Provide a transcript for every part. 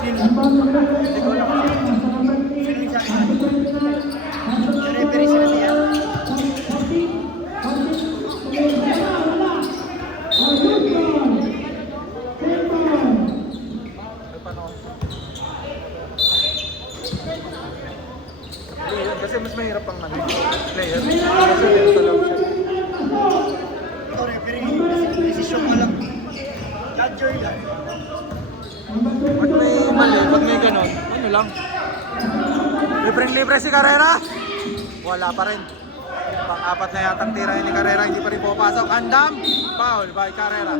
Hindi ko lang alam. Sino sa akin? Yung referee sila niya. Kasi mas mahirap ang player. Kasi dito sa loob siya. Ito referee, decision mo lang. Judge lang. Pag may mali, pag may ganon, ano lang. Libreng-libre si Carrera. Wala pa rin. Pang-apat na yatang tira ni Carrera, hindi pa rin pupasok. Andam, foul by Carrera.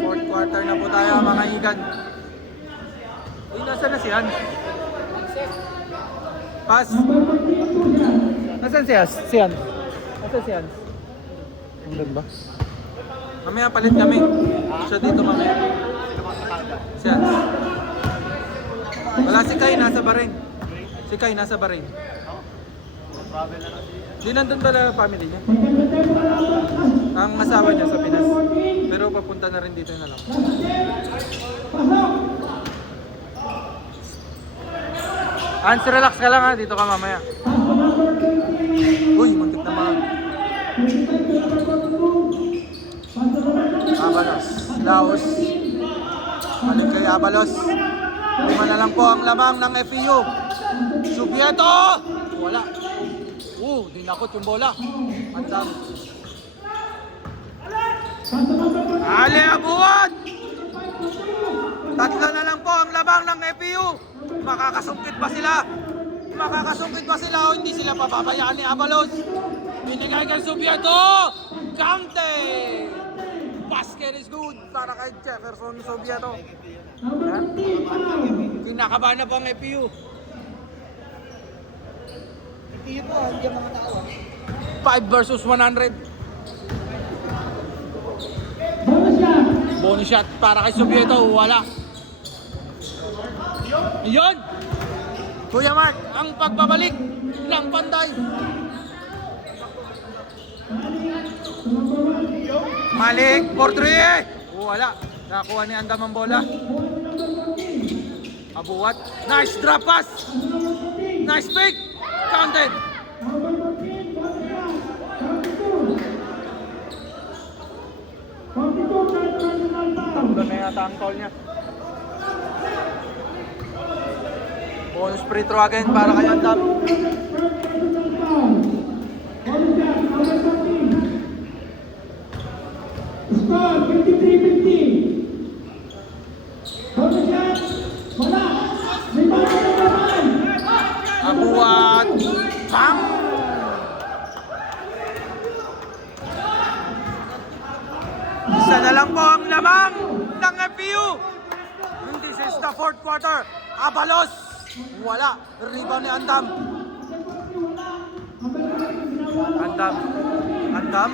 Fourth quarter na po tayo mga igan. Uy, nasa na si Hans? Pass. Nasaan si Hans? Si Hans? Nasaan si Hans? Andun ba? Mamaya palit kami. Siya dito mamaya. Si Hans. Wala si Kai, nasa Bahrain. Si Kai nasa Bahrain. Di nandun pala family niya. Ang asawa niya sa Pinas. Pero papunta na rin dito na lang. Hans, relax ka lang ha. Dito ka mamaya. Uy, muntik na mga. Abalos. Laos. Balik kay Abalos. 5 na lang po ang lamang ng FEU. Subieto! Wala. Dinakot yung bola. Ang dami. Ali Abuad! 3 na lang po ang lamang ng FEU. Makakasungkit ba sila? Makakasungkit ba sila o hindi sila papabayaan ni Abalos? Binigay kay Subieto! Kante! Basket is good para kay Jefferson Subieto. Kinakabahan na po ang FEU. FEU po, hindi ang mga tao. 5 versus 100. Bonus shot para kay Subieto. Wala. Yun! Kuya Mark, ang pagbabalik ng Panday. Malik, for 3! Wala. Nakakuha ni Andam ang bola. Abuat. Nice drop pass! Nice pick! Counted! Tatlo na yata ang call niya. Bonus free throw again para kay Andam. Score 53-50. Wala. Abuat. Bam! Isa na lang po ang lamang ng FEU. This is the fourth quarter. Abalos. Wala. Rebound ni Andam. Andam.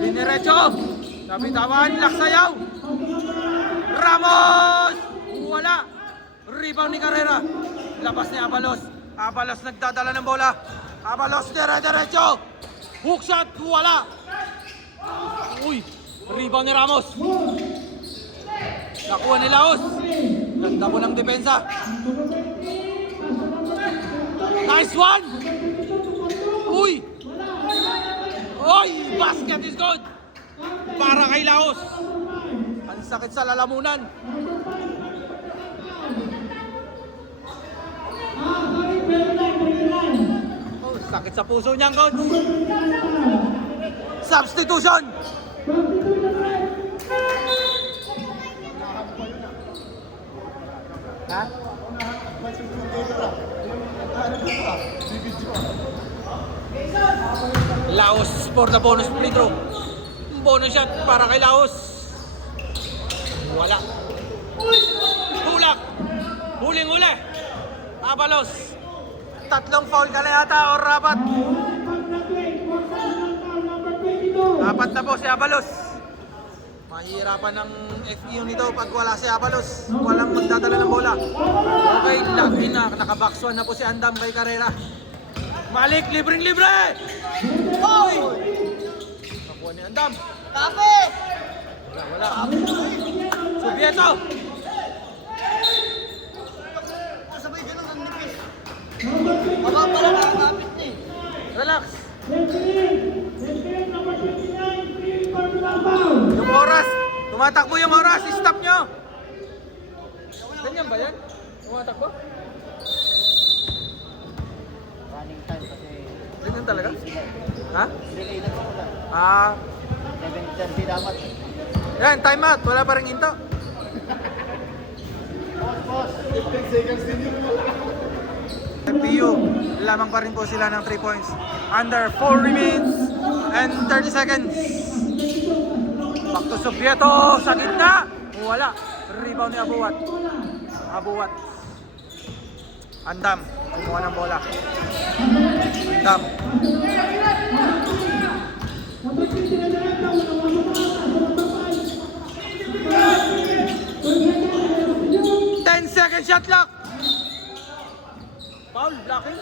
Diniretso. Nabitawan. Laksayaw. Ramos. Wala. Rebound ni Carrera. Labas ni Abalos. Abalos nagdadala ng bola. Abalos dire-diretso. Hook shot. Wala. Uy. Rebound ni Ramos. Nakuha ni Laos. Ganda mo ng depensa. Nice one! Uy! Uy! Basket is good! Para kay Laos. Ang sakit sa lalamunan. Oh, sakit sa puso niyan, coach. Substitution! Ha? Laos for the bonus free throw. Bonus shot para kay Laos. Wala. Tulak. Huling-huli. Abalos. 3 foul ka na yata o rapat. Dapat na po si Abalos. Mahirapan ng FEU nito pag wala si Abalos. Walang magdadala ng bola. Okay, nakabox one na po si Andam kay Carrera. Malik, libreng-libre! Oy! Nakuha ni Andam. Kape! Wala. Subieto! Sabay ganun ang nipis. Number 29. Baba pala nakakapit na eh. Relax. Referee number 29, free personal foul. Yung oras. Tumatakbo yung oras. Stop nyo. Ganyan ba yan? Tumatakbo? Running time kasi Ganyan talaga? Ha? delay na sila. Ah. 7:30 dapat. Yan, time out. Wala pa rin into. Boss. FPU, lamang pa rin po sila ng 3 points. Under 4 minutes and 30 seconds. Back to Subieto sa gitna. Wala. Rebound ni Abuwat. Abuwat. Andam. Kumuha ng bola. Andam. Number 3, dinadiretso. Number 5. 10 second shot clock. Foul, blocking.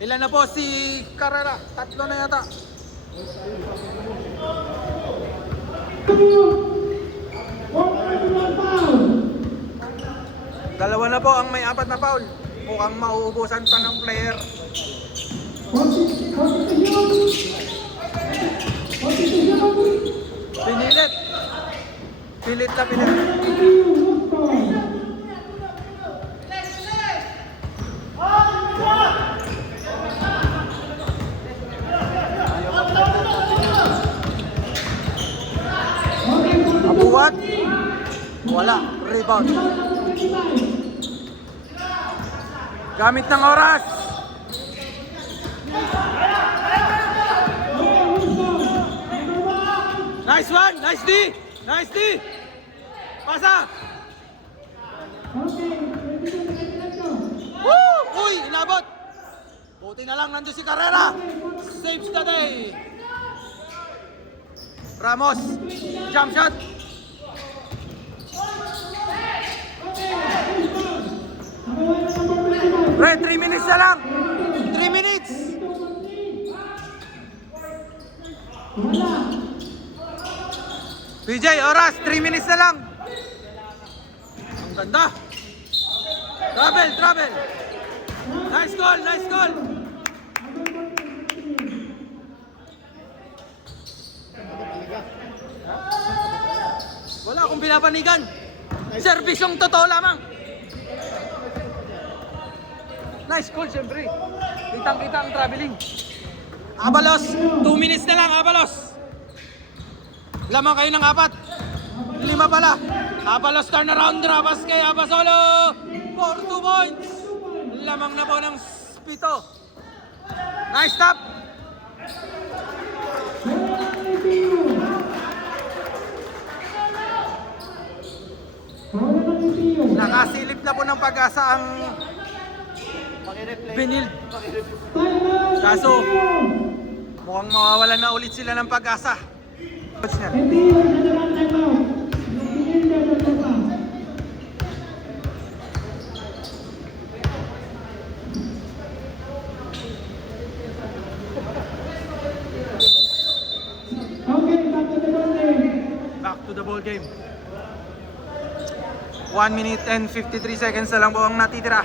Ilan na po si Carrera? 3 na yata. Dalawa na po ang may 4 na foul. Mukhang mauubusan pa ng player. Pinilit. Pilit na pilit. Abuwat. Wala. Rebound. Gamit ng oras. Nice one. Nice D. Nice D. Pasa. Woo! Uy, inabot. Buti na lang nandun si Carrera. Saves the day. Ramos. Jump shot. Red, 3 minutes na lang. 3 minutes. PJ, oras. 3 minutes na lang. Ang ganda. Travel, travel. Nice goal, nice goal. Wala akong pinapanigan. Servisyong totoo lamang. Nice goal, siyempre. Kitang-kita ang traveling. Abalos, 2 minutes na lang, Abalos. Lamang kayo ng 4. 5 pala. Abalos turnaround, drabas kay Abasolo. For 2 points. Lamang na po ng 7. Nice stop. Nakasilip na po ng Pag-asa ang Benil. Kaso, mukhang mawawalan na ulit sila ng Pag-asa. Coach niya. Back to the ball game. 1 minute and 53 seconds na lang po ang natitira.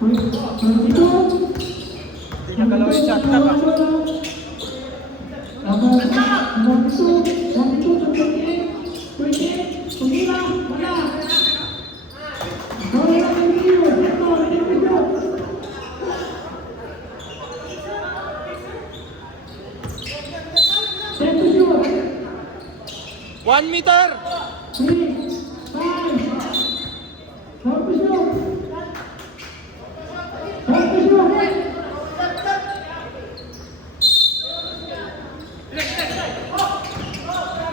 Hindi nagalaw yung shot clock. One meter.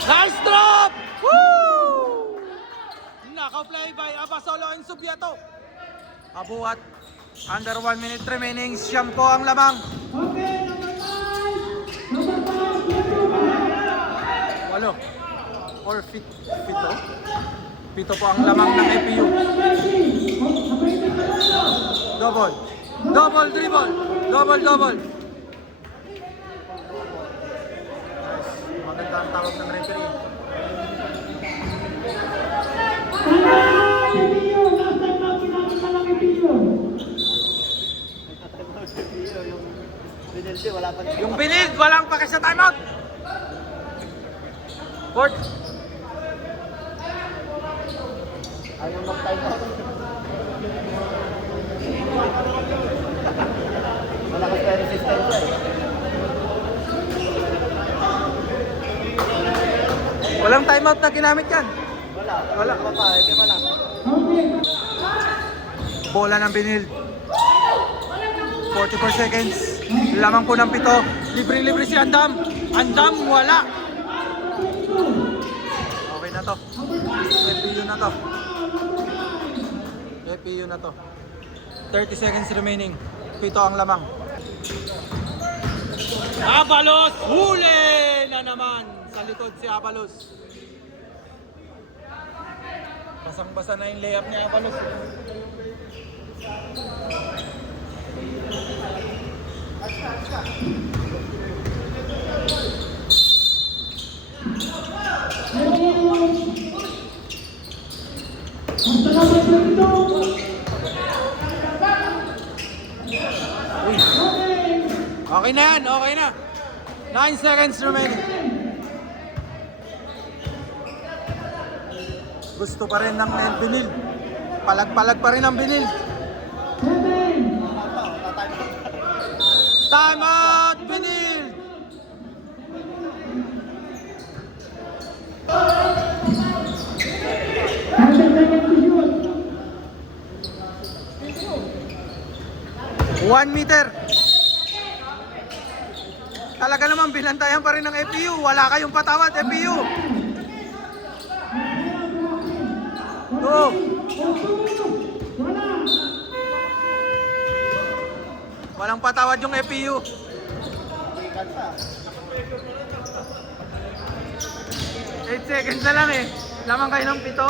Nice drop! Woo! Naka-play by Abasolo and Subieto. Abuwat. Under 1 minute remaining. Siyam po ang lamang. Walo. or pito? Pito po ang lamang ng EPU. Double. Double dribble. Double. Maganda ang tawag ng referee. Yung Binild, walang pake sa timeout. Court. Ayaw mag-timeout. Malakas pa yung resistensya eh. Walang timeout na ginamit yan. Wala pa pa, hindi malaki. Bola ng Binild. 44 seconds. Lamang po ng pito. Libre si Andam. Andam, wala. Okay na to. EPU na to. 30 seconds remaining. Pito ang lamang. Abalos! Huli na naman! Sa likod si Abalos. Basang-basa na yung layup niya, Abalos. Okay na yan, okay na. 9 seconds remaining. Gusto pa rin ng Binild. Palag-palag pa rin ang Binild. Time out, Binild! One meter. Talaga naman bilantayan pa rin ng EPU. Wala kayong patawad, EPU. Go. Walang patawad yung EPU. 8 seconds na lang eh. Lamang kayo ng pito.